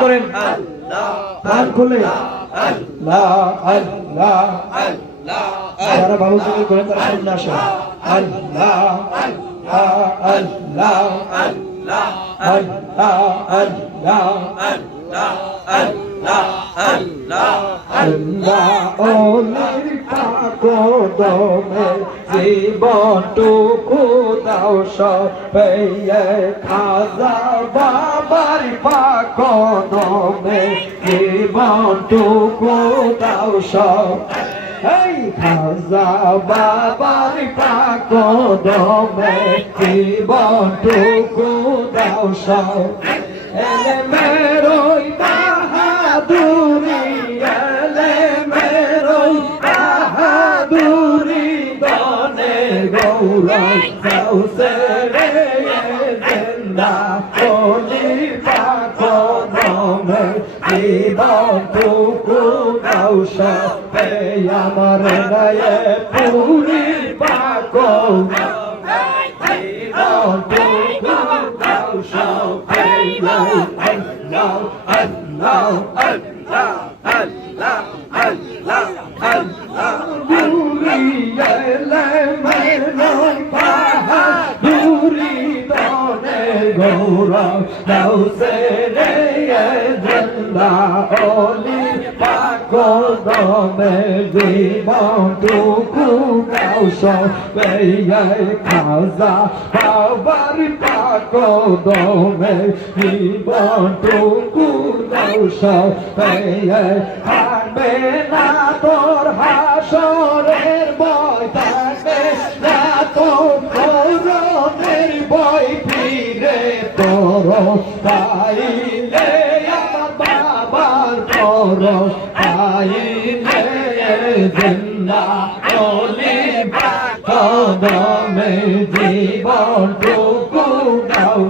করেন প্রাণ খুলে আল্লাহ আল্লাহ যারা বাবু তুমি করেন তারা সামনে আসো আল্লাহ আল্লাহ আল্লাহ আল্লাহ আল্লাহ ওলির পাকদমে জীবনটুকু দাও সবে খাজা বাবার পাকদমে জীবনটুকু দাও সব এই খাজা বাবার পাকদমে জীবনটুকু দাও সব এলে মেরোই বাহাদুরি আমার নয়ে পুরি পাখো জীবন টুকু গৌস পে ওলি পাকো দমে জীবন টুকু গাউস খাজা। বাবার পাকো দমে জীবন টুকু গাউস থাকবে না তোর হাসরের বয় থাকবে না তোর বই ফিরে তোর পাইলে কদমে জীবন টুকু গাও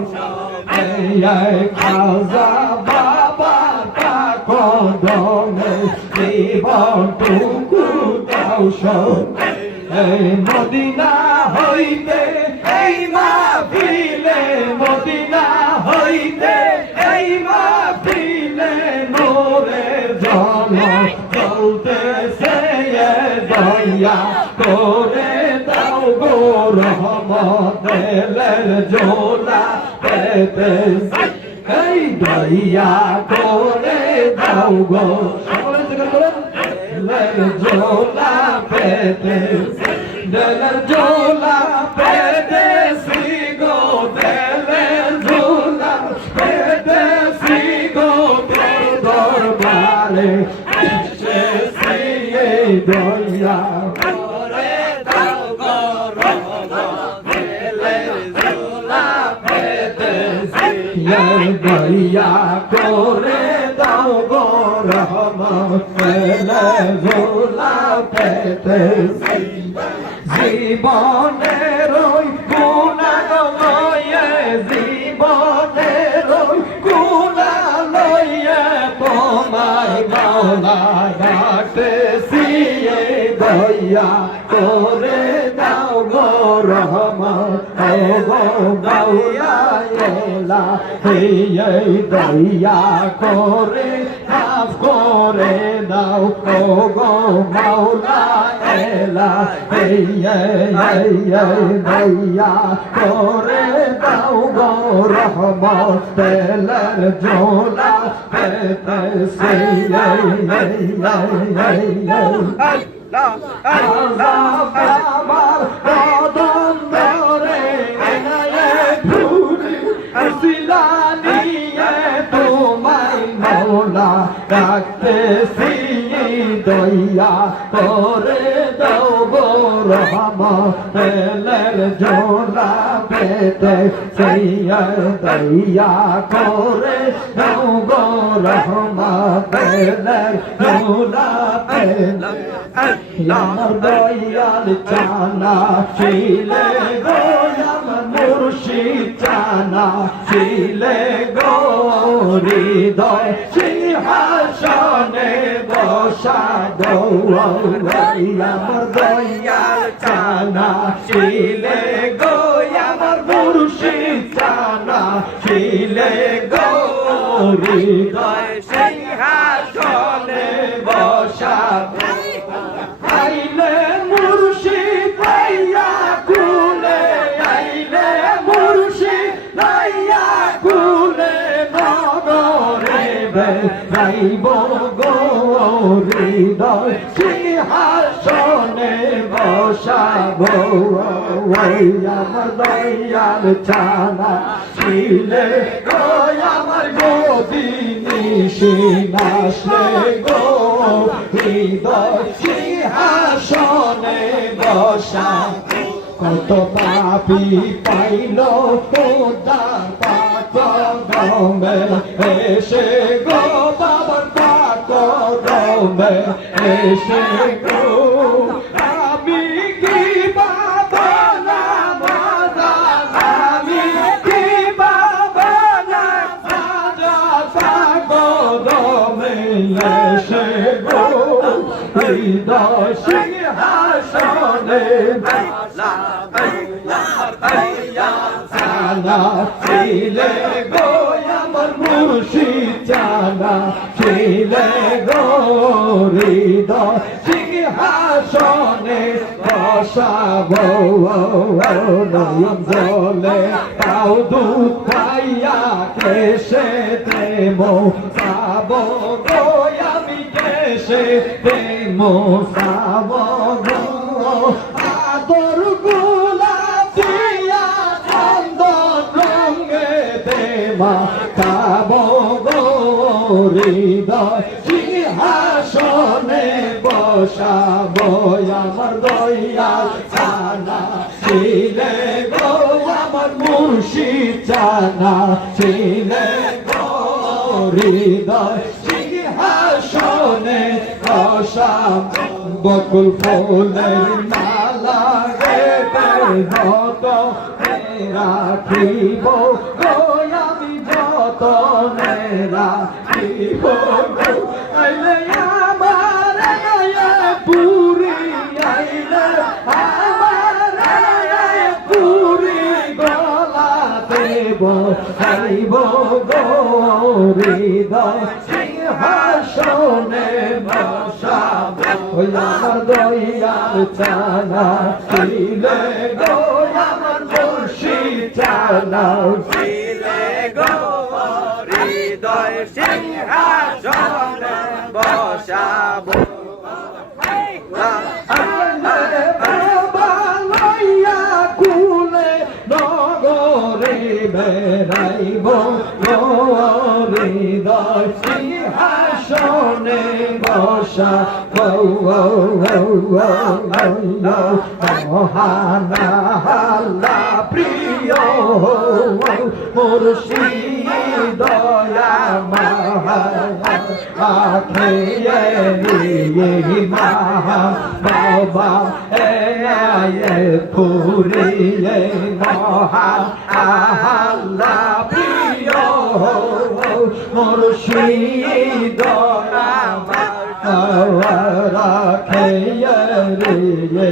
খাজা বাবা কদমে জীবন টুকু এই মদিনা হইতে এই মা ফিলে মদিনা দয়া করে দাও গো রহমতের জোলা পেতে এই দয়া করে দাও গো জোলা পেতে দিলের জোলা পেতে গো, দিলের জোলা পেতে গো। তোর দরবারে দয়া দয়া করে দাও গো রহমতের ঝোলা পেতে জীবনের করে দাও গো রহমত ও গো মাওলা এলা এই দয়া করে মাফ করে দাও, ও গো মাওলা এলা এই দয়া করে দাও গো রহমত, তেলের ঝোলা পেতে সেই এই ডাকতেছি দইয়া করে দাও রহমতের জোলা পেতে সেই দইয়া করে গো রহমতের পেতে আমার দয়াল চানা ছিলে গো মুর্শিদ জানা ছিলে গো হৃদয়, সিংহাসনে বসা আমার দয়াল জানা ছিলে গো, আমার মুর্শিদ জানা ছিলে গো হৃদয়, সিংহাসনে গো হৃদয়, সিংহাসনে বসাবো। আমার দয়াল ছানা ছিলে গো আমার গোবিনী সিনাসলে গো হৃদয়, সিংহাসনে বসা। কত পাপি পাইল তোদার পাত গমে এসে গো এসে আমি কি বাবা আমি কি বাবা না রাজা এসে গো হৃদয় সিংহাসনে জানা ছিলে গো মুর্শিদ জানা, ছিলে গো হৃদয়। সিংহাসনে বসাবো নয়ন জলে তাও দুঃখাইয়া কেসে দেমো সাবো গো, আমি কেসে সাবো গো। আদর হৃদয়, সিংহাসনে বসাবো আমার দয়া জানা ছিলে গো আমার মুর্শিদ জানা ছিলে গো হৃদয়, সিংহাসনে বসাব। বকুল ফুলের মালা গেতে যত রাখিব গো আমি যত রাখিব হৃদয় সিংহাসনে আমার দয়াল চানা ছিলে গো আমার বর্ষি চানা ছিলে গো সিংহাসনে বসাবো কুলে নগরে বেড়াইব হৃদয় সিংহাসনে বসা মহানা হাল্লা প্রিয় মুর্শিদ। দয়া মহা আখে মহা বাবা এ পুরী মহা আহ্লা প্রিয় মুর্শিদ রাখে রে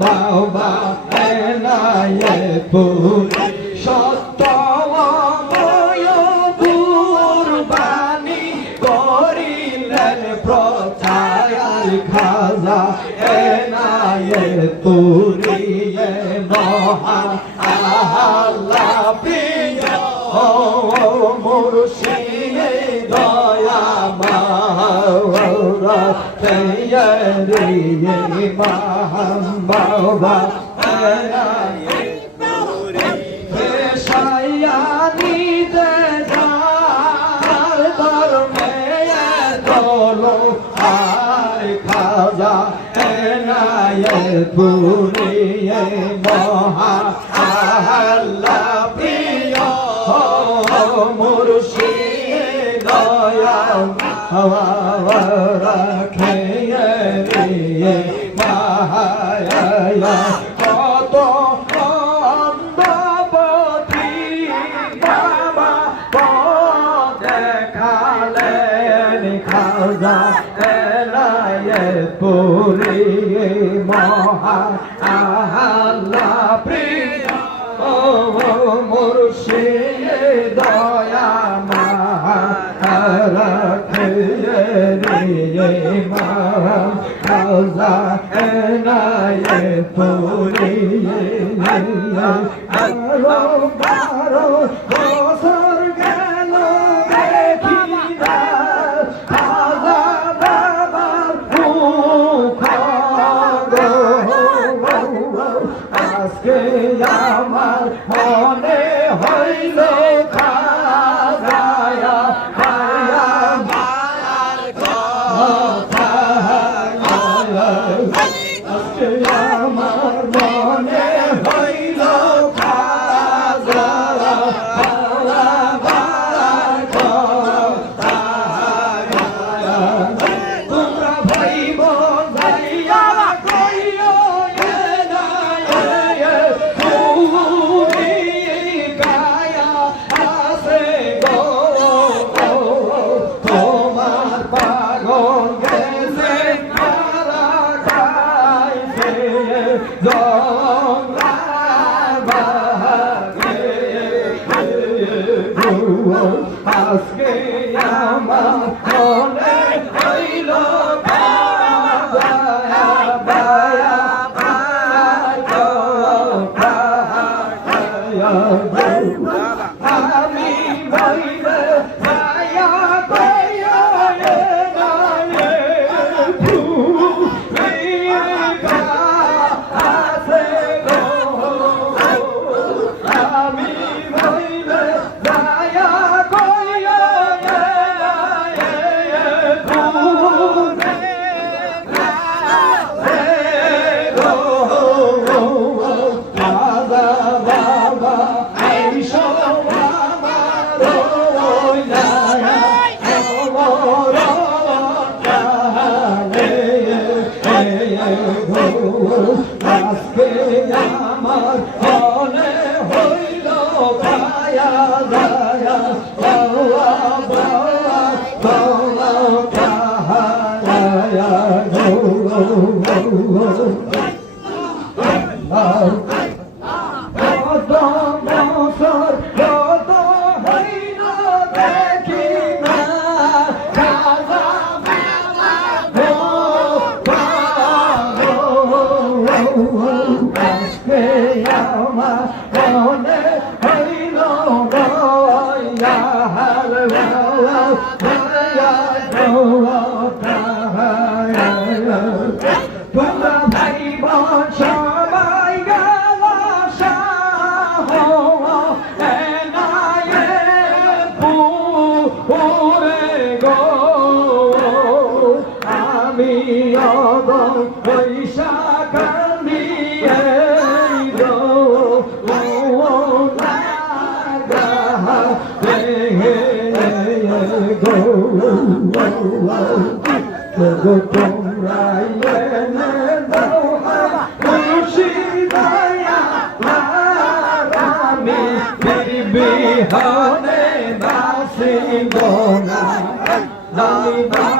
বাবা এ পুরী খাজা এনায়ে তুরিয়ে মহা আল্লাহ প্রিয় ও মুর্শিদ দয়া মাওরা তেয়ারিয়ে মাহাম বাবা এনায়ে সায়ানি পুরিয়ে মহা আল্লা প্রিয় মুর্শিদ দয়া রাখে রে মাহায়া কত অন্ধপতি বাবা দেখালেন পুরে মহা আহাল্লা প্রিয় ও মুর্শি দয়া মহা রাখে রে মহা আল্লাহ এনায়ে পুরে আলো বারো আমার মনে 나 dom গো তোমরাইয়ে দাও খুশি দয়া আমি বিহনে দাসি গো না দাই